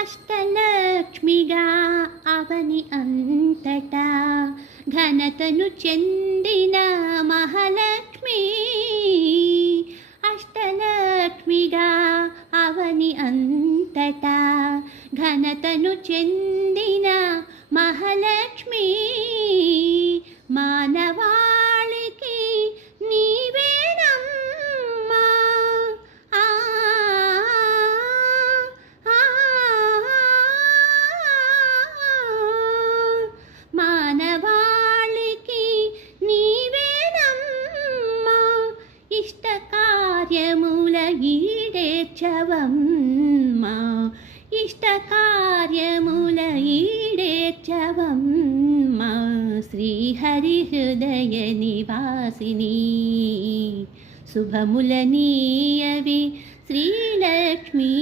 అష్టలక్ష్మిగా అవని అంతటా ఘనతను చెందిన మహాలక్ష్మి. అష్టలక్ష్మిగా అవని అంతటా ఘనతను చెందిన మహాలక్ష్మి. మానవాళికి నీవేనమ్మా. ఆ ఆ, మానవాళికి నీవేనమ్మా. ఇష్ట కార్యముల ఈడేర్చవమ్మా. ఇష్ట కార్యముల ఈడేర్చవమ్మా. శ్రీహరి హృదయ నివాసిని శుభముల నీయవి శ్రీలక్ష్మి.